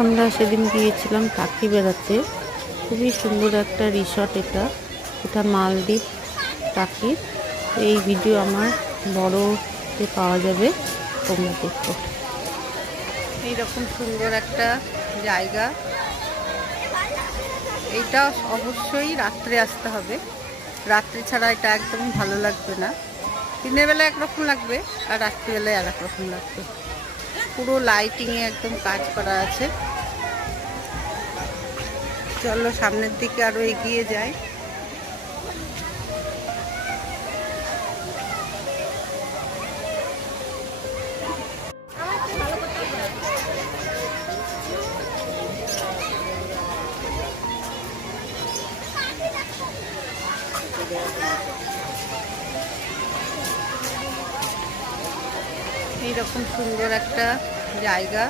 আমরা সেদিন গিয়েছিলাম পাখি বেড়াতে। খুবই সুন্দর একটা রিসর্ট এটা। এটা মালদ্বীপ পাখি। এই ভিডিও আমার বড়তে পাওয়া যাবে, তোমরা দেখো। এইরকম সুন্দর একটা জায়গা। এইটা অবশ্যই রাত্রে আসতে হবে, রাত্রে ছাড়া এটা একদমই ভালো লাগবে না। দিনের বেলা একরকম লাগবে আর রাত্রিবেলায় আর এক রকম লাগবে। পুরো লাইটিংয়ে একদম কাজ করা আছে। চলো সামনের দিকে আরো এগিয়ে যাই। এইরকম সুন্দর একটা জায়গা।